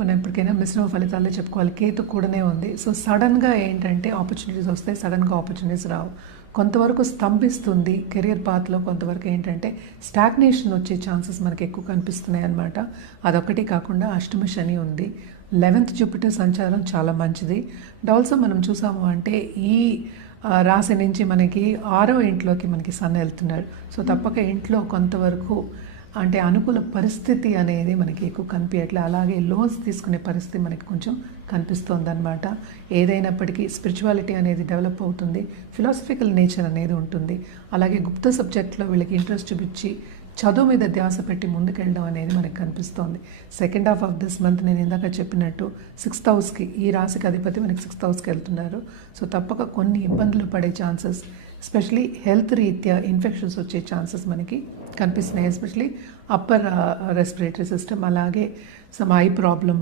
మనం ఎప్పటికైనా మిశ్రమ ఫలితాలే చెప్పుకోవాలి. కేతు కూడానే ఉంది. సో సడన్గా ఏంటంటే ఆపర్చునిటీస్ వస్తాయి, సడన్గా ఆపర్చునిటీస్ రావు. కొంతవరకు స్తంభిస్తుంది కెరియర్ పాత్లో, కొంతవరకు ఏంటంటే స్టాగ్నేషన్ వచ్చే ఛాన్సెస్ మనకి ఎక్కువ కనిపిస్తున్నాయి అన్నమాట. అదొక్కటి కాకుండా అష్టమ శని ఉంది, 11th జూపిటర్ సంచారం చాలా మంచిది. అండ్ ఆల్సో మనం చూసాము అంటే ఈ రాశి నుంచి మనకి 6వ ఇంట్లోకి మనకి సన్ వెళ్తున్నాడు. సో తప్పక ఇంట్లో కొంతవరకు అంటే అనుకూల పరిస్థితి అనేది మనకి ఎక్కువ కనిపించట్లే. అలాగే లోన్స్ తీసుకునే పరిస్థితి మనకి కొంచెం కనిపిస్తోంది అనమాట. ఏదైనప్పటికీ స్పిరిచువాలిటీ అనేది డెవలప్ అవుతుంది, ఫిలాసఫికల్ నేచర్ అనేది ఉంటుంది. అలాగే గుప్త సబ్జెక్ట్లో వీళ్ళకి ఇంట్రెస్ట్ చూపించి చదువు మీద ధ్యాస పెట్టి ముందుకెళ్ళడం అనేది మనకు కనిపిస్తోంది. Second half of this month నేను ఇందాక చెప్పినట్టు 6th హౌస్కి, ఈ రాశికి అధిపతి మనకి 6th హౌస్కి వెళ్తున్నారు. సో తప్పక కొన్ని ఇబ్బందులు పడే ఛాన్సెస్, ఎస్పెషలీ హెల్త్ రీత్యా ఇన్ఫెక్షన్స్ వచ్చే ఛాన్సెస్ మనకి కనిపిస్తున్నాయి. ఎస్పెషలీ అప్పర్ రెస్పిరేటరీ సిస్టమ్, అలాగే సమ్ ఐ ప్రాబ్లమ్